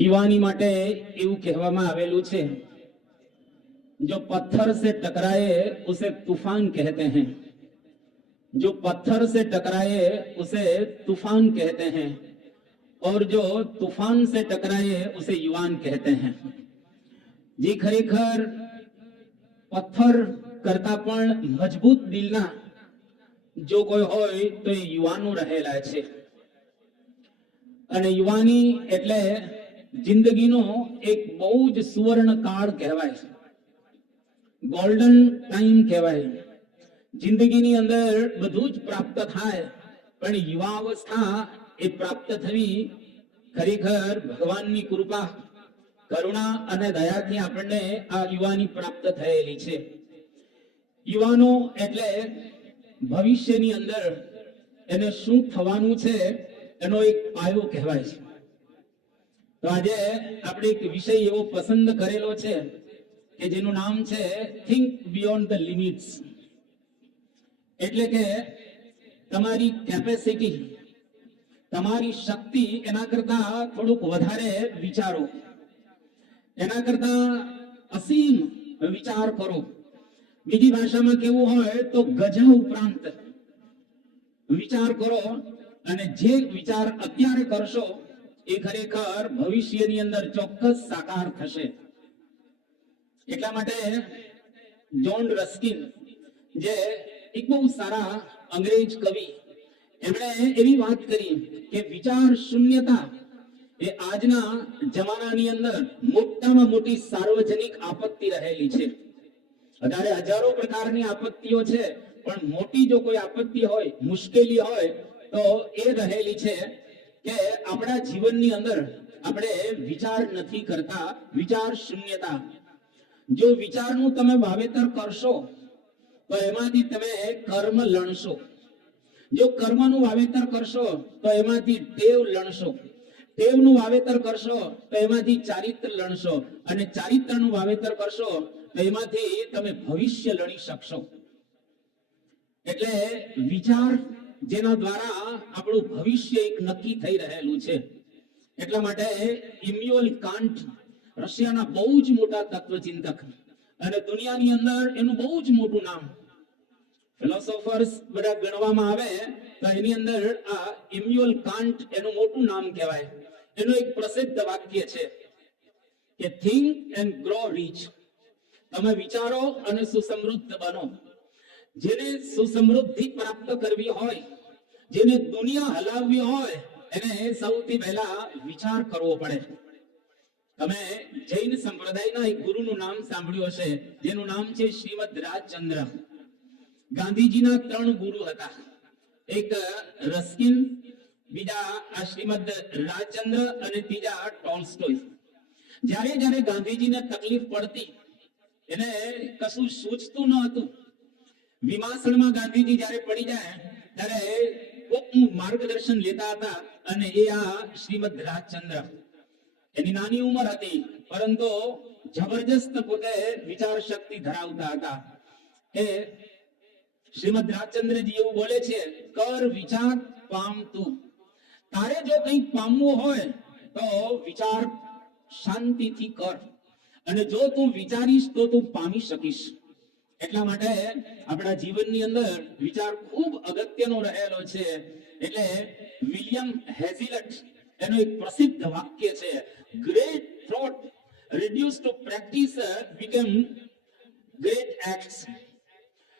युवानी माटे એવું કહેવામાં આવેલું છે, जो पत्थर से टकराए उसे तूफान कहते हैं। जो पत्थर से टकराए उसे तूफान कहते हैं और जो तूफान से टकराए उसे युवान कहते हैं। जी खरेखर पत्थर करता पण मजबूत दिलना जो कोई होय तो ये युवानो रहेला छे। अने युवानी एटले जिंदगीनो एक बहु ज सुवर्ण काळ कहेवाय, गोल्डन टाइम कहेवाय। जिंदगीनी अंदर बधुं ज प्राप्त थाय पण युवावस्था ए प्राप्त थवी खरेखर भगवाननी कृपा करुणा अने दयाथी आपणे आ युवानी प्राप्त थयेली छे। युवानो एटले भविष्यनी अंदर एने शुं थवानुं छे एनो एक पायो कहेवाय छे। तो आजे आपणे एक विषय एवो पसंद करेलो छे के जेनुं नाम छे थिंक बियोन्ड ध लिमिट्स। एटले के तमारी केपेसिटी, तमारी शक्ति एना करता थोड़ुंक वधारे विचारो, एना करता असीम विचार करो। बीजी भाषामां केवुं होय तो गजा उपरांत विचार करो अने जे विचार अत्यारे करशो ए खरेखर भविष्यनी अंदर ચોક્કસ साकार थशे। એટલા માટે જોન રસ્કિન જે એક બહુ સારા અંગ્રેજ કવિ, એમણે એવી વાત કરી કે વિચાર શૂન્યતા એ આજના જમાનાની અંદર મોટામાં મોટી સાર્વજનિક આપત્તિ રહેલી છે। અત્યારે હજારો પ્રકારની આપત્તિઓ છે પણ મોટી જો કોઈ આપત્તિ હોય, મુશ્કેલી હોય તો એ રહેલી છે કે આપણા જીવનની અંદર આપણે વિચાર નથી કરતા, વિચાર શૂન્યતા। જો વિચારનું તમે વાવેતર કરશો તો એમાંથી તમે કર્મ લણશો, જો કર્મનું વાવેતર કરશો તો એમાંથી ટેવ લણશો, ટેવનું વાવેતર કરશો તો એમાંથી ચારિત્ર લણશો અને ચારિત્રનું વાવેતર કરશો તો એમાંથી તમે ભવિષ્ય લણી શકશો। એટલે વિચાર જેના દ્વારા આપણું ભવિષ્ય એક નક્કી થઈ રહેલું છે। એટલા માટે ઇમ્યુઅલ કાન્ટ રશિયાના બહુ જ મોટા તત્વચિંતક અને દુનિયાની અંદર એનું બહુ જ મોટું નામ ફિલોસોફર્સ બધા ગણવામાં આવે તો એની અંદર આ ઇમ્યુઅલ કાન્ટ એનું મોટું નામ કહેવાય। એનું એક પ્રસિદ્ધ વાક્ય છે કે થિંક એન્ડ ગ્રો રીચ। તમે વિચારો અને સુસમૃદ્ધ બનો। જેને સુસમૃદ્ધિ પ્રાપ્ત કરવી હોય, જેને દુનિયા હલાવવી હોય એને સૌથી પહેલા વિચાર કરવો પડે। તમે જૈન સંપ્રદાયના એક ગુરુનું નામ સાંભળ્યું હશે જેનું નામ છે શ્રીમદ રાજચંદ્ર। ગાંધીજીના 3 ગુરુ હતા, એક રસ્કિન, બીજા આ શ્રીમદ રાજચંદ્ર અને ત્રીજા ટોલ્સ્ટોય। જ્યારે જ્યારે ગાંધીજીને તકલીફ પડતી, એને કશું સૂચતું ન હતું, વિમાસણમાં ગાંધીજી જ્યારે પડી જાય ત્યારે કોકનું માર્ગદર્શન લેતા હતા અને એ આ શ્રીમદ રાજચંદ્ર। એની નાની ઉંમર હતી પરંતુ જબરજસ્ત પોતે વિચાર શક્તિ ધરાવતા હતા। એ શ્રીમદ રાજચંદ્રજી એવું બોલે છે, કર વિચાર પામ તું। તારે જો કંઈક પામવું હોય તો વિચાર શાંતિથી કર અને જો તું વિચારીશ તો તું પામી શકીશ। એટલા માટે આપણા જીવનની અંદર વિચાર ખૂબ અગત્યનો રહેલો છે। એટલે વિલિયમ હેઝિલટ એનું એક પ્રસિદ્ધ વાક્ય છે, great thought reduce to practice become great acts.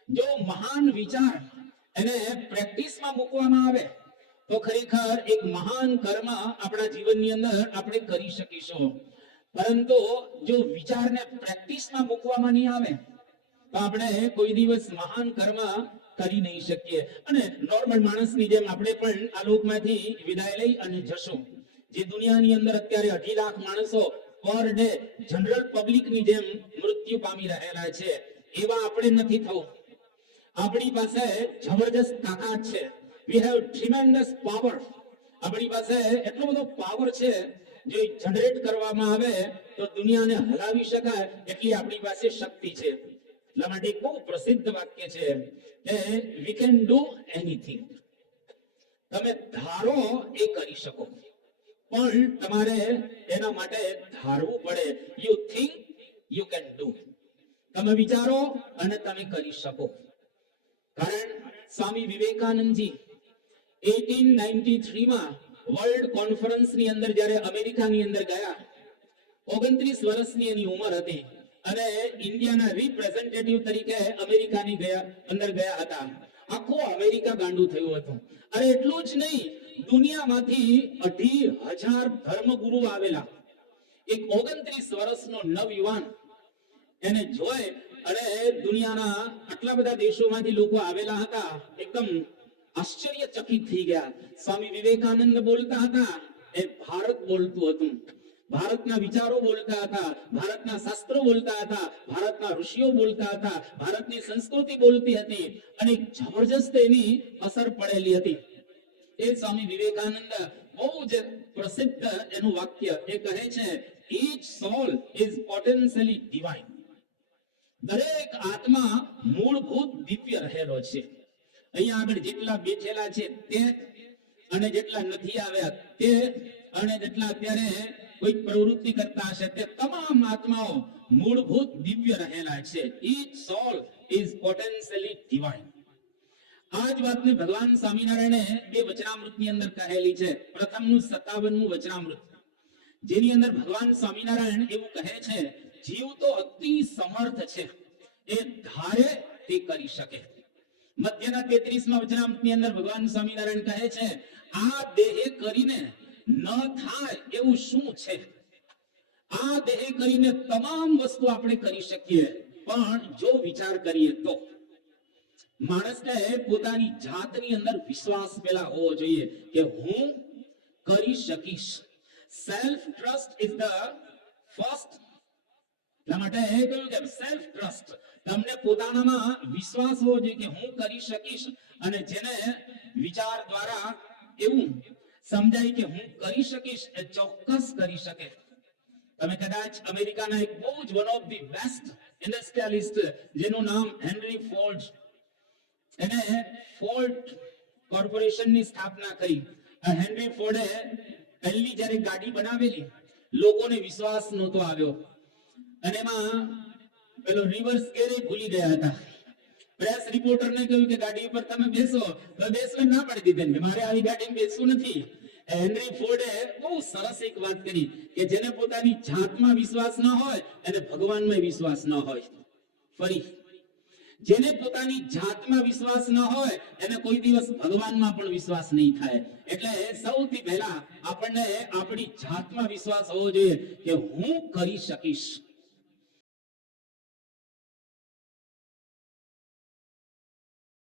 જો મહાન વિચાર એને પ્રેક્ટિસમાં મૂકવામાં આવે તો ખરેખર એક મહાન કર્મ આપણા જીવનની અંદર આપણે કરી શકીશું। પરંતુ જો વિચારને પ્રેક્ટિસમાં મૂકવામાં નહીં આવે તો આપણે કોઈ દિવસ મહાન કર્મ કરી નહીં શકીએ અને નોર્મલ માણસની જેમ આપણે પણ આ લોકમાંથી વિદાય લઈ અને જશું। જે દુનિયાની અંદર અત્યારે 2.5 લાખ માણસો પર ડે જનરલ પબ્લિકની જેમ મૃત્યુ પામી રહેલા છે, એવા આપણે નથી થવું। આપણી પાસે જબરજસ્ત તાકાત છે, વી હેવ ટ્રીમેન્ડસ પાવર। આપણી પાસે એટલો બધો પાવર છે જે જનરેટ કરવામાં આવે તો દુનિયાને હલાવી શકાય એટલી આપણી પાસે શક્તિ છે। એટલા માટે એક બહુ પ્રસિદ્ધ વાક્ય છે કે વી કેન ડુ એનીથિંગ। તમે ધારો એ કરી શકો। પણ તમારે એના માટે ધારવું પડે. You think you can do. તમે વિચારો અને તમે કરી શકો. કારણ સ્વામી વિવેકાનંદજી 1893 માં વર્લ્ડ કોન્ફરન્સની અંદર જ્યારે અમેરિકાની અંદર ગયા, 29 વર્ષની એની ઉંમર હતી અને ઇન્ડિયાના રિપ્રેઝેન્ટેટિવ તરીકે અમેરિકાની અંદર ગયા હતા. આખું અમેરિકા ગાંડું થયું હતું. અને એટલું જ નહીં, દુનિયામાંથી 2,500 ધર્મગુરુ આવેલા. એક 29 વર્ષનો નવયુવાન એને જોઈ અને દુનિયાના આટલા બધા દેશોમાંથી લોકો આવેલા હતા, એકદમ આશ્ચર્યચકિત થઈ ગયા. સ્વામી વિવેકાનંદ બોલતા હતા, એ ભારત બોલતું હતું. ભારતના વિચારો બોલતા હતા, ભારતના શાસ્ત્રો બોલતા હતા, ભારતના ઋષિઓ બોલતા હતા, ભારતની સંસ્કૃતિ બોલતી હતી અને જબરજસ્ત એની અસર પડેલી હતી. એ સ્વામી વિવેકાનંદ બહુ જ પ્રસિદ્ધ એનું વાક્ય એ કહે છે, each soul is potentially divine. દરેક આત્મા મૂળભૂત દિવ્ય રહેલો છે. અહીંયા આગળ જેટલા બેઠેલા છે તે, અને જેટલા નથી આવ્યા તે, અને જેટલા અત્યારે કોઈ પ્રવૃત્તિ કરતા હશે તે તમામ આત્માઓ મૂળભૂત દિવ્ય રહેલા છે. each soul is potentially divine. આ જ વાતને ભગવાન સ્વામિનારાયણે બે વચનામૃતની અંદર કહેલી છે. પ્રથમનું 57મું વચનામૃત, જેની અંદર ભગવાન સ્વામિનારાયણ એવું કહે છે, જીવ તો અતિ સમર્થ છે, એ ધારે તે કરી શકે. મધ્યના 33મા વચનામૃતની અંદર ભગવાન સ્વામિનારાયણ કહે છે, આ દેહે કરીને ન થાય એવું શું છે? આ દેહે કરીને તમામ વસ્તુ આપણે કરી શકીએ, પણ જો વિચાર કરીએ તો માણસને પોતાની જાતની અંદર વિશ્વાસ પેલા હોવો જોઈએ કે હું કરી શકીશ. Self trust is the first. એટલા માટે એ કહ્યું કે સેલ્ફ ટ્રસ્ટ, તમને પોતાનામાં વિશ્વાસ હોવો જોઈએ કે હું કરી શકીશ. અને જેને વિચાર દ્વારા એવું સમજાય કે હું કરી શકીશ, એ ચોક્કસ કરી શકે. તમે કદાચ અમેરિકાના એક બહુ જ one of the best industrialist જેનું નામ હેનરી ફોર્ડ, એને ફોર્ડ કોર્પોરેશનની સ્થાપના કરી. હેનરી ફોર્ડે પહેલી જ્યારે ગાડી બનાવેલી, લોકોને વિશ્વાસ નહોતો આવ્યો અને એમાં પેલો રિવર્સ ગેર ભૂલી ગયા હતા. પ્રેસ રિપોર્ટરને કહ્યું કે ગાડી ઉપર તમે બેસો, તો બેસવા ના પાડી દીધી કે મારે આવી ગાડીમાં બેસવું નથી. હેનરી ફોર્ડે બહુ સરસ એક વાત કરી કે જેને પોતાની જાતમાં વિશ્વાસ ન હોય એને ભગવાનમાં વિશ્વાસ ન હોય. ફરી, જેને પોતાની જાતમાં વિશ્વાસ ન હોય એને કોઈ દિવસ ભગવાનમાં પણ વિશ્વાસ નહીં થાય. એટલે સૌથી પહેલા આપણને આપણી જાતમાં વિશ્વાસ હોવો જોઈએ કે હું કરી શકીશ.